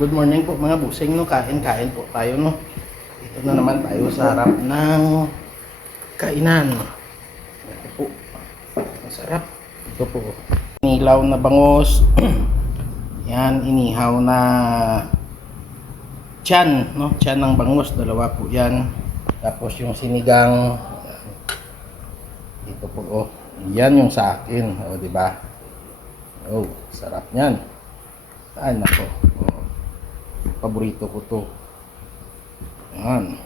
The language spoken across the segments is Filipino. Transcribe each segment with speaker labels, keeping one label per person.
Speaker 1: Good morning po mga busing no. Kain-kain po tayo no. Ito na naman tayo sa harap ng kainan. Ito po. Masarap. Ito po. Nilaw na bangos. yan, inihaw na tiyan, no? Tiyan ng bangos, dalawa po yan. Tapos yung sinigang, ito po, oh. Yan yung sa akin, oh, di ba? Oh, sarap niyan. Ay, nako. Oh. Paborito ko to. Yan.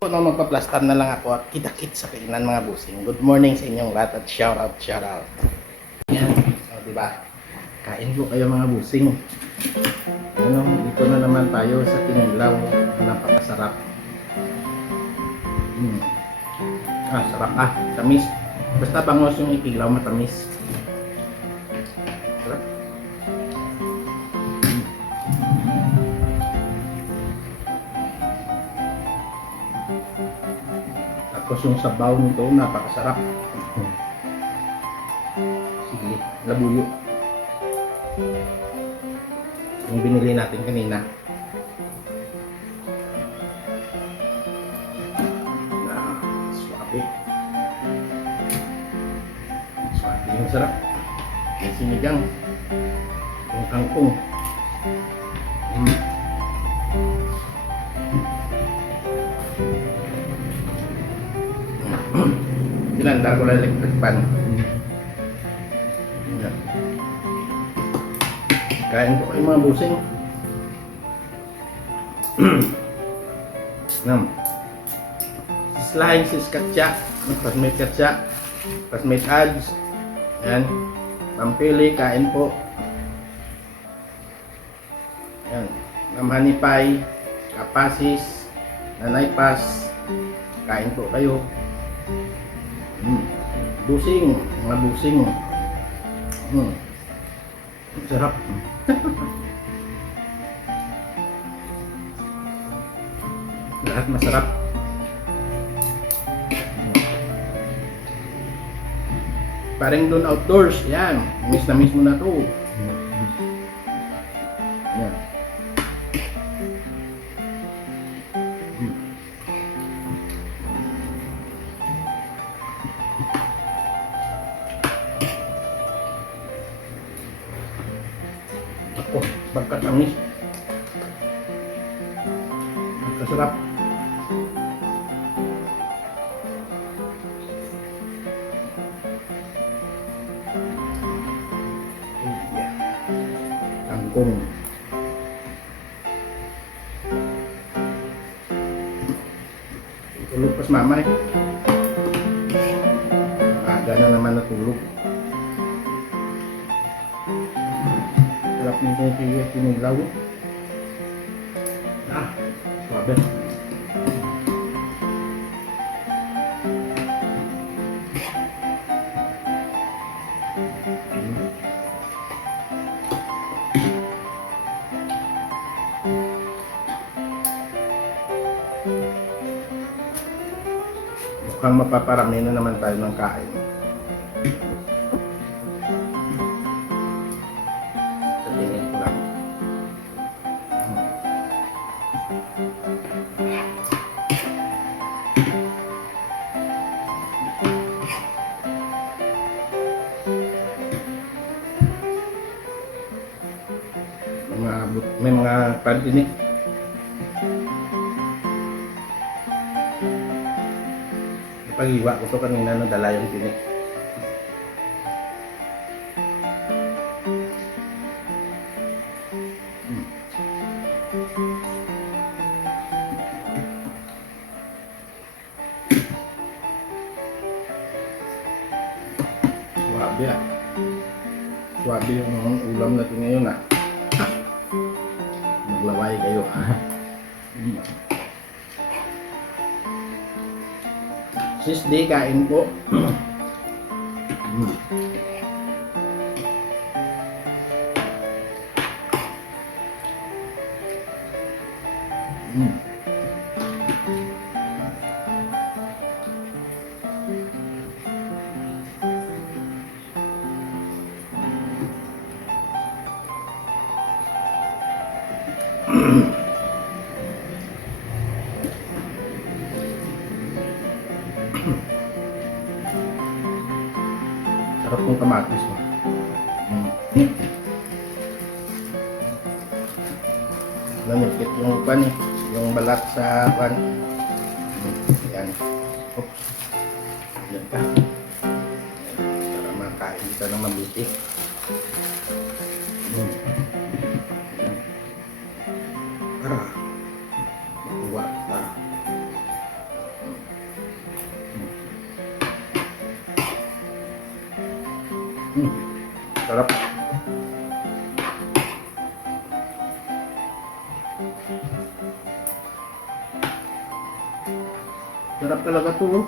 Speaker 1: Po nang magpa-plastar na lang ako at kita-kit sa kainan mga busing. Good morning sa inyong lahat at shout out, shout out. Yan. O, di ba? Kain po kayo mga busing. Ano, dito na naman tayo sa kinilaw. Napakasarap. Hmm. Ah, sarap ah. Tamis. Basta bangos yung ikilaw, matamis. Yung sabaw nito, napakasarap. Sige, labuyo. Yung binili natin kanina. Na, swabe. Swabe yung sarap. Yung sinigang. Yung kangkong. Mm. Pinanda ko lang electric pan. Yan. Kain ko kayo mga busing. Nam. Slime sis katsa. Pas may katsa. Pas may ads. Yan. Pampili, kain po. Yan. Namhani pie. Kapasis. Nanay pas. Kain po kayo. Mm. Busing, mga busing. Mm. Sarap. Lahat masarap. Parang doon outdoors, yan. Miss na miss mo na to. Kangkong. Tulog pas mama eh. Aga na naman natulog. Sarap ng tortilla kinilaw. Ah, suabe. Mukhang mapaparami na naman tayo ng kain. Sa tingin ko lang. Mga, but- may mga pandinig. Pag-iwa ko to kanina na dala yung tinik. Swabe ah. Swabe yung ulam natin ngayon ah. Maglaway kayo. Mm. D, kain po. Namikit yung pan eh. Yung balat sa pan. Yan. Oops. Yan ka. Para makain ka ng mabuti. Mm. Oh.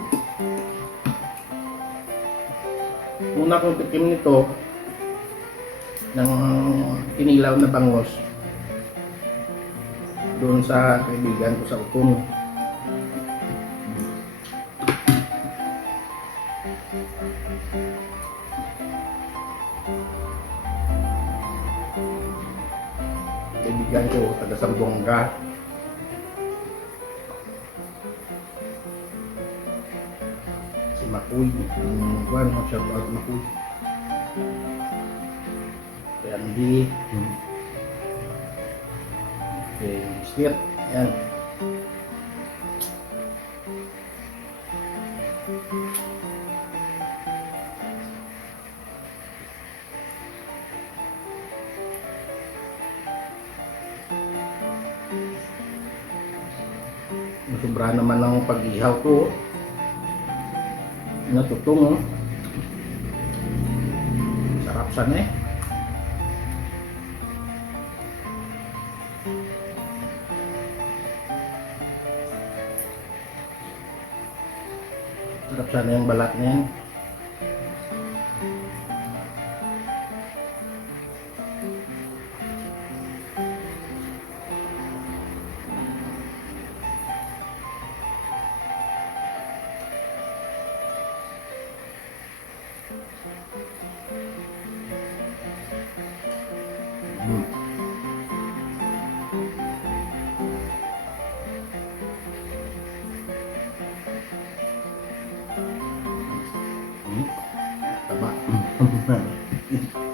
Speaker 1: Una kong tikim nito ng kinilaw na bangos doon sa kaibigan ko sa Ukong. Kaibigan ko, taga Sambonga. Makuy. Yung kuwan, shout out Makuy. Si Andy. Si Smith. Yan. Sobra naman ng pag-ihaw ko. Natutong oh. Sarap sana eh. Sarap sana yung balat na Tama. Mm.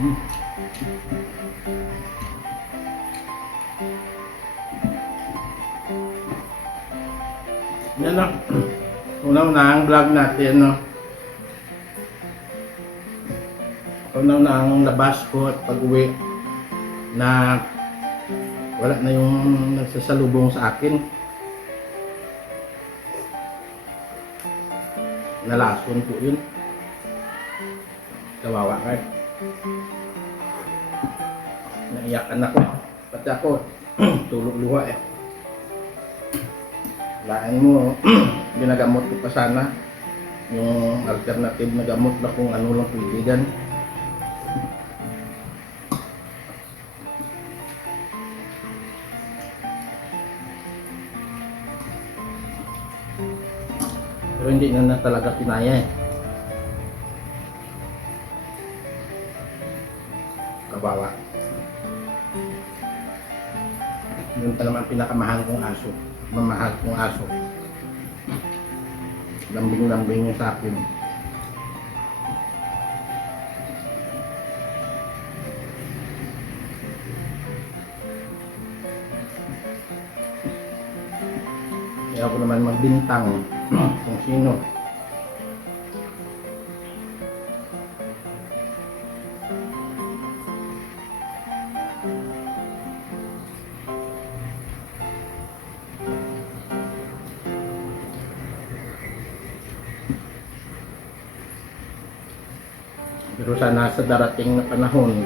Speaker 1: Mm. Yan lang. Unang na ang vlog natin, no? Unang na ang labas ko at pag-uwi na wala na yung nagsasalubong sa akin. Nalason po yun. Kawawa ka eh. Naiyakan ako. Pati ako, tulog luha eh. Lain mo, ginagamot ko pa sana yung alternative na gamot na kung ano lang dyan. Pero hindi na, na talaga kinaya eh. Pa naman pinakamahal kong aso. Mamahal kong aso. Lambing-lambing niya sa akin. Kaya ako naman magbintang kung sino. Darating na panahon,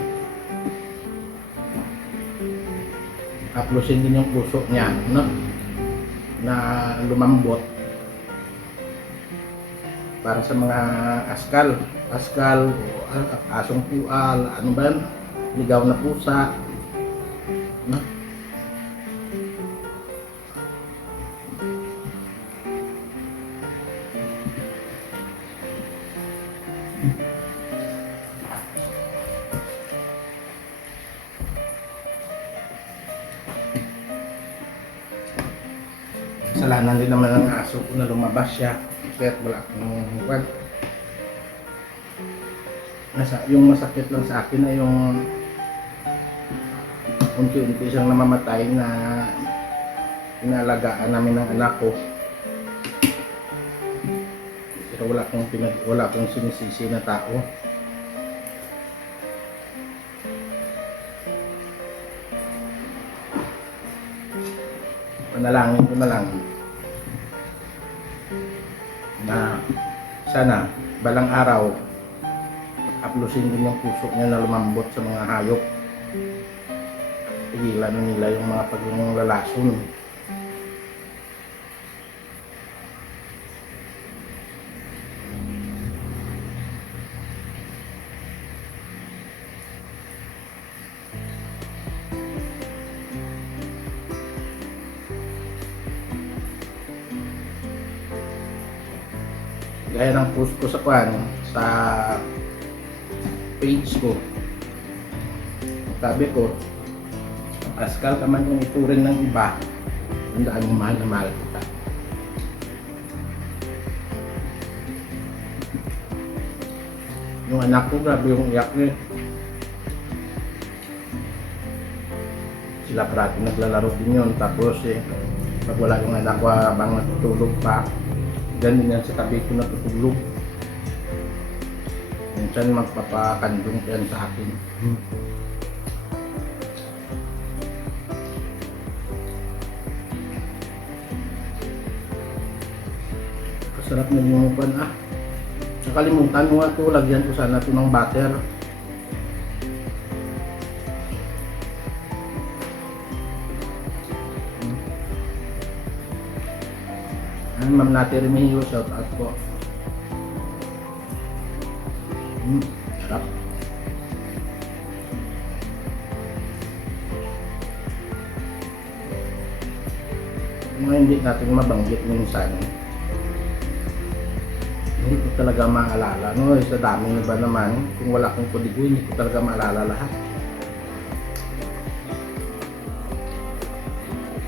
Speaker 1: haplusin din yung puso niya, no? Na lumambot para sa mga askal, askal, asong pual, ano ba? Ligaw na pusa, Kasalanan din naman ng aso ko na lumabas siya. Kaya't wala akong kwan. Nasa, yung masakit lang sa akin ay yung unti-unti siyang namamatay na inalagaan namin ng anak ko. Pero wala akong, pinag, wala akong sinisisi na tao. Panalangin ko na lang sana balang araw haplusin din yung puso niya na lumambot sa mga hayop. Pigilan nila yung mga pagiging lalason. Kwan, sa page ko. Sabi ko, Pascal ka man yung ituring ng iba, tandaan mo mahal na mahal kita. Yung anak ko, grabe yung iyak niya. Sila parati naglalaro din yun. Tapos eh, pag wala yung anak ko habang natutulog pa, ganun yan sa tabi ko natutulog. Minsan magpapakandong yan sa akin. Kasarap na yung pan ah. Nakalimutan mo nga ito, lagyan ko sana ito ng butter. Ano, Ma'am Nati Remigio, shout out po. Mm, sarap. Mga hindi natin mabanggit minsan. Hindi ko talaga maalala. No, sa dami ba naman, kung wala akong kodigo, hindi ko talaga maalala lahat.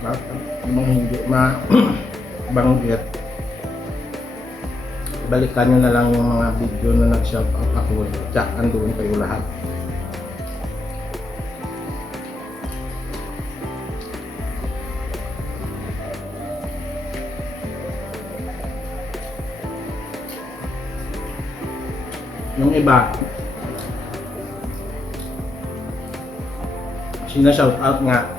Speaker 1: Bakit? Yung mga hindi ma banggit balikan nyo na lang yung mga video na nag-shout out ako. Tsak andoon kayo lahat. Yung iba sina-shout out nga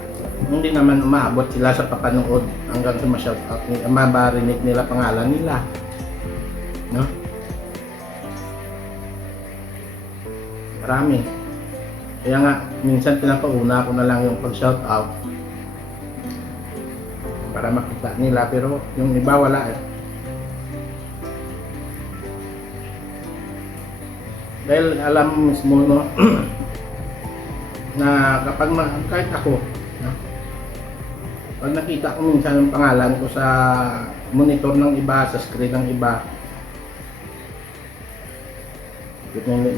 Speaker 1: hindi naman umaabot sila sa papanood hanggang sa ma-shout out mabarinig nila pangalan nila. Marami. Kaya nga, minsan pinapauna ko na lang yung pag-shout out para makita nila pero yung iba wala eh. Dahil alam mo mismo no na kapag kahit ako no? pag nakita ko minsan yung pangalan ko sa monitor ng iba, sa screen ng iba,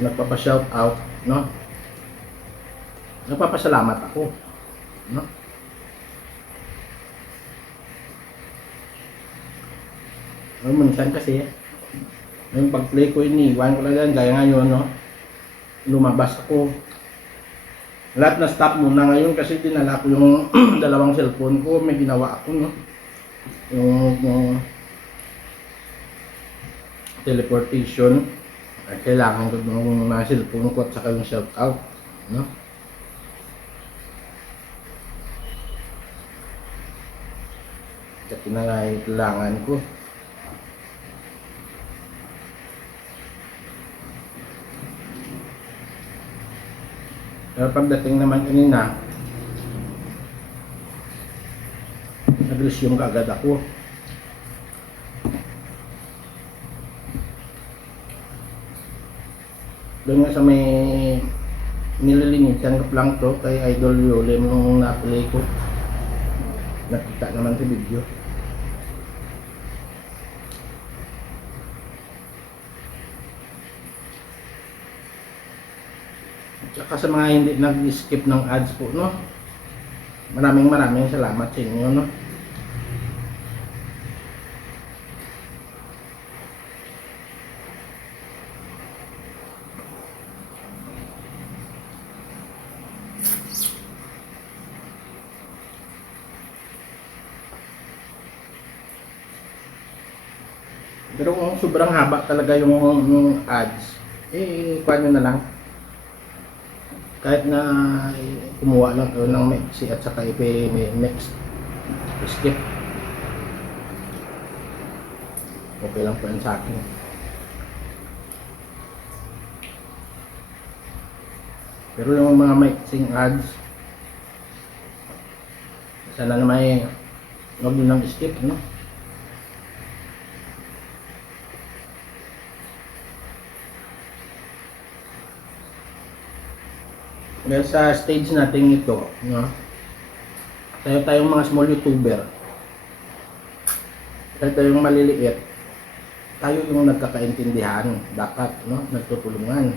Speaker 1: nagpapa-shout out, no? Nagpapasalamat ako, no? No, minsan kasi, yung pag-play ko, iniwan ko lang gaya ngayon, no? Lumabas ako, lahat na stop muna ngayon kasi dinala ko yung dalawang cellphone ko, may ginawa ako, no? Yung, yung teleportation, ay kailangan ko ng mga cellphone ko at saka yung shout out, no? Kasi na nga kailangan ko. Pero pagdating naman kanina, nag-resume ka agad ako. Doon sa may nililinisan ko lang to kay Idol Yulem nung na-play ko. Nakita naman sa video. Tsaka sa mga hindi nag-skip ng ads po, no? Maraming maraming salamat sa inyo, no? Pero kung sobrang haba talaga yung, yung ads, eh, kuha nyo na lang. Kahit na eh, kumuha lang kayo ng mixi at saka ipi next skip. Okay lang po yan sa akin. Pero yung mga mixing ads, sana na may huwag nyo lang skip, no? Dahil sa stage natin ito, no? Tayo tayong mga small YouTuber. Tayo tayong maliliit. Tayo yung nagkakaintindihan. Dapat, no? Nagtutulungan.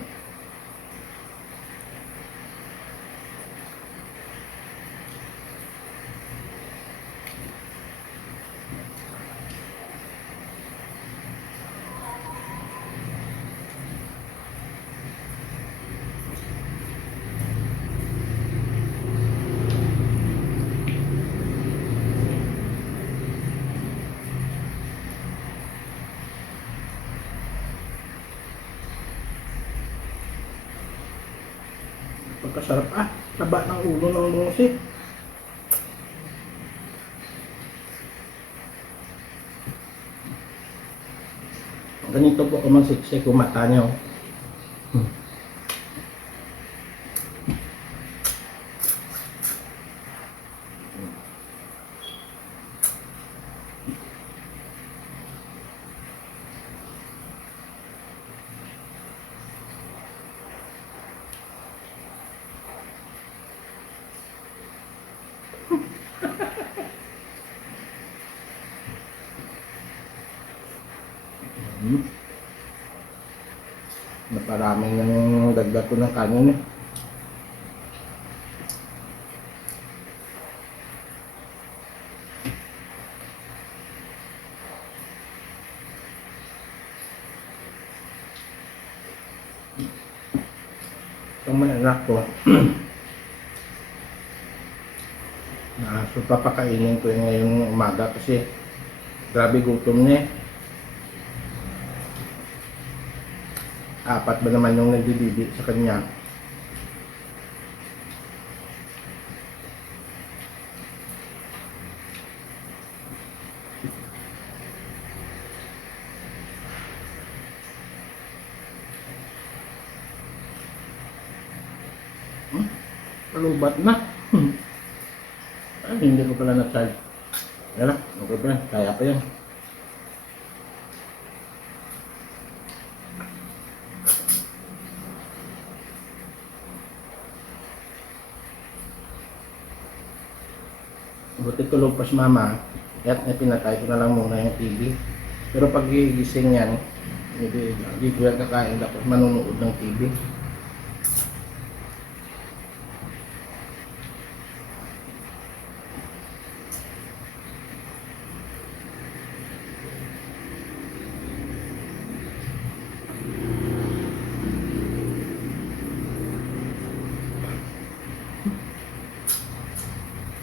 Speaker 1: Pagkasarap ah. Taba ng ulo ng musik. Ganito po kung magsiksik yung mata niyo. Hmm. Hmm. Naparaming yung dagdag ko ng kanin eh. Itong anak ko, na so papakainin ko ngayong umaga kasi grabe gutom niya eh. Apat ba naman yung nagdididi sa kanya. Hmm? Palubat na. Hmm. Ay, hindi ko pala na-charge. Yan na, okay pa yan. Kaya pa yan. Buti tulog pa si mama. Kaya eh, pinatay ko na lang muna yung TV. Pero pag gigising yan, hindi, hindi ko yan kakain tapos manunood ng TV.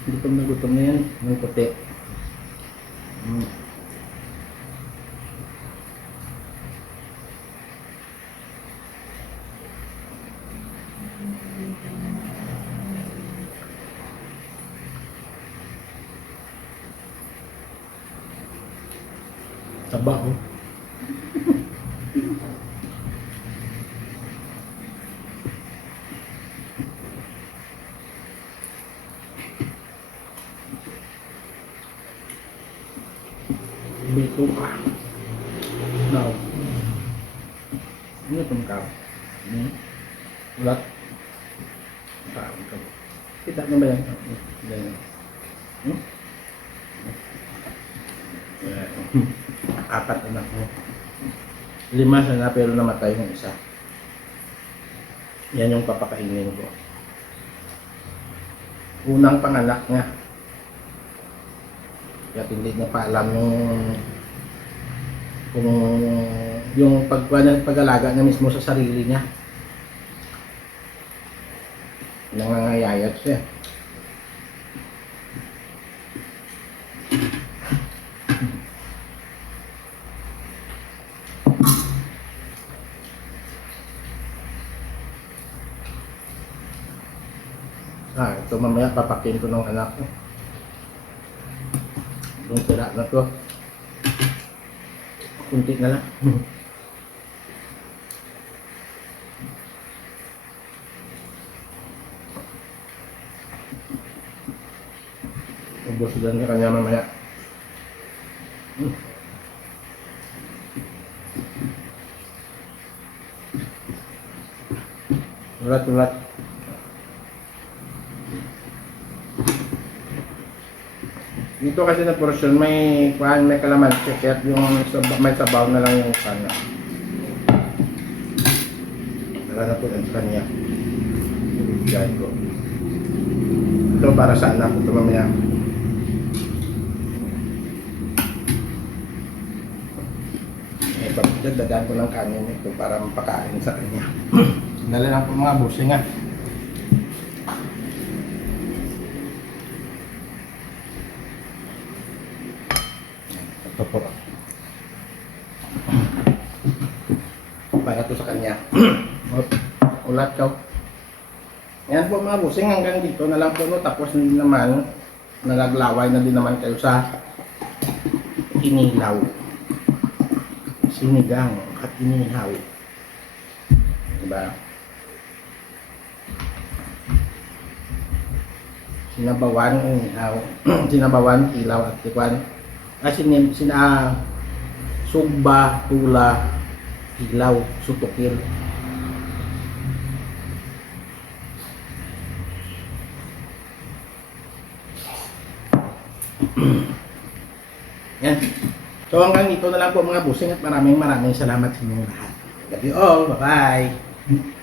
Speaker 1: Gutom na gutom na yan. Yung puti. Mm. Taba oh. Ito ka. Now. Ano itong ka? Hmm? Ulat. Ka, ka. Kita nyo ba yan? Yan. Hmm? Apat anak mo. Lima sana pero namatay yung isa. Yan yung papakainin ko. Unang panganak niya. Kaya hindi niya pa alam yung kung yung pag, pag-alaga niya mismo sa sarili niya. Nangangayayat siya. Ah, ito mamaya papakin ko ng anak ko. Yung sira na to. Kunti na lang. Ubus lang niya kanya mamaya. Hmm. Ulat, ulat. Dito kasi na portion may kuhan, may kalamansi kaya yung may sabaw na lang yung kana. Wala na po yung kanya. Ibigay ko. Ito para sa anak ko mamaya. Pagdagdagan ko ng kanin ito para mapakain sa kanya. Dala lang po mga busing nga. Ito po. Para to sa kanya. Ulat ka. Yan po mga busing hanggang dito na lang po no. Tapos naman nalaglaway na din naman kayo sa inilaw. Sinigang at inihaw. Diba? Sinabawan inihaw. Sinabawan, ilaw at tikwan. Ah, sin sina sugba, tula, ilaw, sutukil. Yan. So hanggang dito na lang po mga busing at maraming maraming salamat sa inyong lahat. Love you all. Bye-bye.